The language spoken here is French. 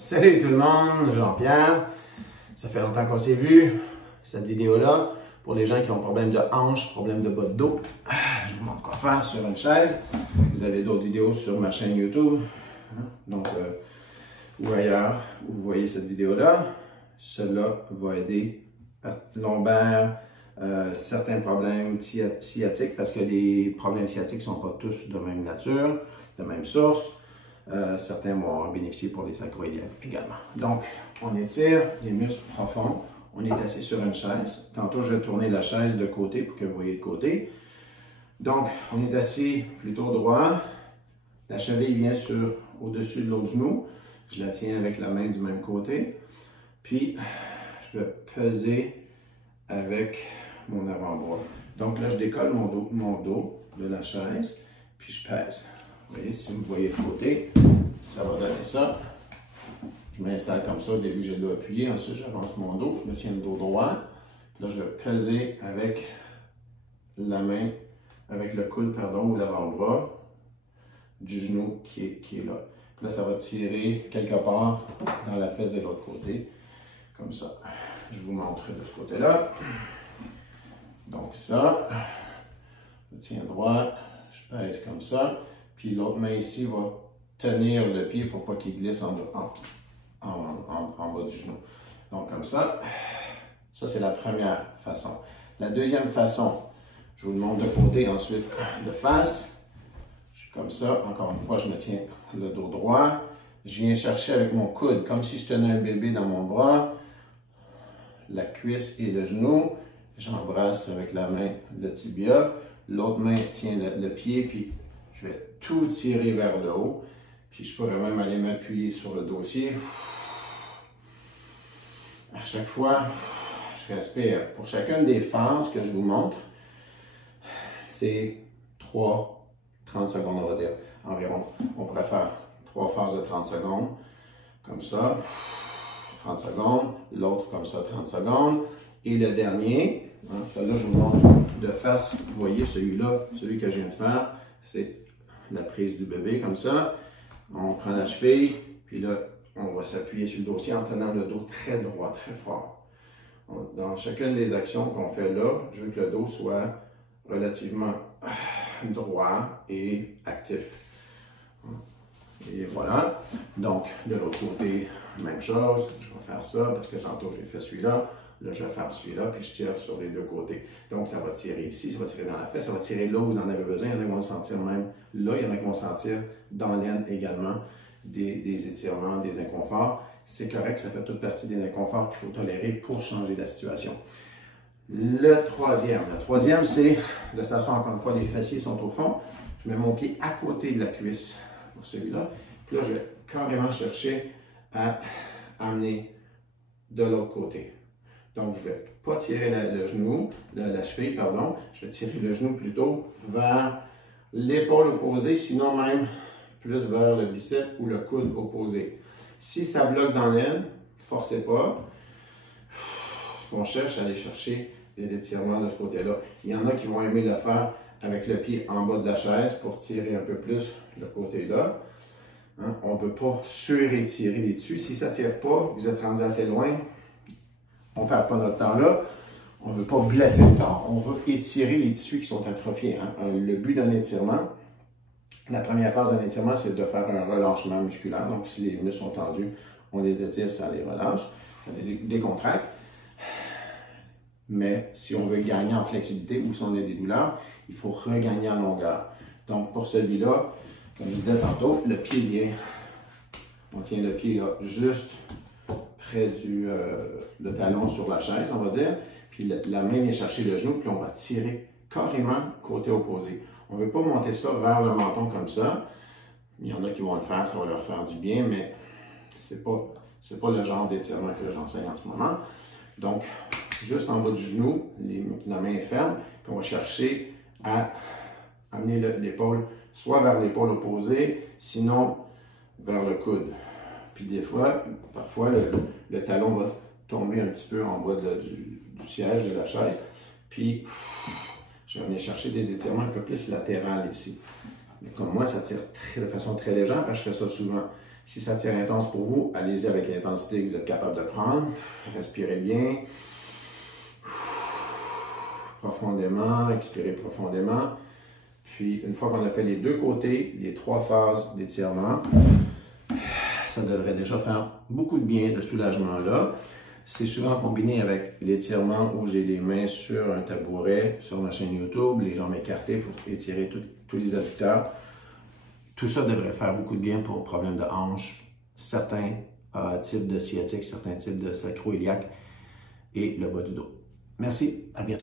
Salut tout le monde, Jean-Pierre. Ça fait longtemps qu'on s'est vu. Cette vidéo-là, pour les gens qui ont problème de hanche, problème de bas de dos, je vous montre quoi faire sur une chaise. Vous avez d'autres vidéos sur ma chaîne YouTube, donc ou ailleurs où vous voyez cette vidéo-là. Cela va aider lombaire, certains problèmes sciatiques, parce que les problèmes sciatiques ne sont pas tous de même nature, de même source. Certains vont en bénéficier pour les sacroiliacs également. Donc, on étire les muscles profonds. On est assis sur une chaise. Tantôt, je vais tourner la chaise de côté pour que vous voyez de côté. Donc, on est assis plutôt droit. La cheville vient au-dessus de l'autre genou. Je la tiens avec la main du même côté. Puis, je vais peser avec mon avant-bras. Donc là, je décolle mon dos de la chaise, puis je pèse. Vous voyez, si vous voyez de côté, ça va donner ça. Je m'installe comme ça. Au début, j'ai le dos appuyé. Ensuite, j'avance mon dos. Je me tiens le dos droit. Puis là, je vais peser avec la main, avec le coude, pardon, ou l'avant-bras du genou qui est là. Puis là, ça va tirer quelque part dans la fesse de l'autre côté. Comme ça. Je vous montre de ce côté-là. Donc ça, je tiens droit, je pèse comme ça. Puis l'autre main ici va tenir le pied, il ne faut pas qu'il glisse en bas du genou. Donc comme ça, ça c'est la première façon. La deuxième façon, je vous le montre de côté, ensuite de face. Je suis comme ça, encore une fois, je me tiens le dos droit. Je viens chercher avec mon coude, comme si je tenais un bébé dans mon bras, la cuisse et le genou. J'embrasse avec la main le tibia. L'autre main tient le pied, puis je vais tout tirer vers le haut. Puis je pourrais même aller m'appuyer sur le dossier. À chaque fois, je respire. Pour chacune des phases que je vous montre, c'est 30 secondes, on va dire, environ. On pourrait faire 3 phases de 30 secondes, comme ça, 30 secondes, l'autre comme ça, 30 secondes, et le dernier, celui-là, je vous montre de face, vous voyez celui-là, celui que je viens de faire, c'est la prise du bébé, comme ça. On prend la cheville, puis là, on va s'appuyer sur le dossier en tenant le dos très droit, très fort. Dans chacune des actions qu'on fait là, je veux que le dos soit relativement droit et actif. Et voilà. Donc, de l'autre côté, même chose. Je vais faire ça parce que tantôt j'ai fait celui-là. Là, je vais faire celui-là, puis je tire sur les deux côtés. Donc, ça va tirer ici, ça va tirer dans la fesse, ça va tirer là où vous en avez besoin. Il y en a qui vont le sentir même là, il y en a qui vont sentir dans l'aine également des étirements, des inconforts. C'est correct, ça fait toute partie des inconforts qu'il faut tolérer pour changer la situation. Le troisième, c'est de s'asseoir encore une fois, les fessiers sont au fond. Je mets mon pied à côté de la cuisse pour celui-là. Puis là, je vais carrément chercher à amener de l'autre côté. Donc, je ne vais pas tirer le genou, la cheville, pardon. Je vais tirer le genou plutôt vers l'épaule opposée, sinon même plus vers le biceps ou le coude opposé. Si ça bloque dans l'aine, ne forcez pas. Ce qu'on cherche, c'est aller chercher des étirements de ce côté-là. Il y en a qui vont aimer le faire avec le pied en bas de la chaise pour tirer un peu plus le côté-là. On ne peut pas surétirer les tissus. Si ça ne tire pas, vous êtes rendu assez loin, on ne perd pas notre temps là. On ne veut pas blesser le corps. On veut étirer les tissus qui sont atrophiés. Le but d'un étirement, la première phase d'un étirement, c'est de faire un relâchement musculaire. Donc, si les muscles sont tendus, on les étire, ça les relâche, ça les décontracte. Mais si on veut gagner en flexibilité ou si on a des douleurs, il faut regagner en longueur. Donc, pour celui-là, comme je disais tantôt, le pied vient, on tient le pied là, juste près le talon sur la chaise, on va dire. Puis la main vient chercher le genou, puis on va tirer carrément côté opposé. On ne veut pas monter ça vers le menton comme ça. Il y en a qui vont le faire, ça va leur faire du bien, mais ce n'est pas le genre d'étirement que j'enseigne en ce moment. Donc, juste en bas du genou, la main est ferme, puis on va chercher à amener l'épaule soit vers l'épaule opposée, sinon vers le coude. Puis des fois, parfois, le talon va tomber un petit peu en bas du siège de la chaise. Puis, je vais venir chercher des étirements un peu plus latérales ici. Mais comme moi, ça tire de façon très légère, parce que je fais ça souvent. Si ça tire intense pour vous, allez-y avec l'intensité que vous êtes capable de prendre. Respirez bien. Profondément, expirez profondément. Puis, une fois qu'on a fait les deux côtés, les 3 phases d'étirement, ça devrait déjà faire beaucoup de bien, de soulagement là. C'est souvent combiné avec l'étirement où j'ai les mains sur un tabouret, sur ma chaîne YouTube, les jambes écartées pour étirer tous les adducteurs. Tout ça devrait faire beaucoup de bien pour problèmes de hanche, certains types de sciatique, certains types de sacro-iliaque et le bas du dos. Merci, à bientôt.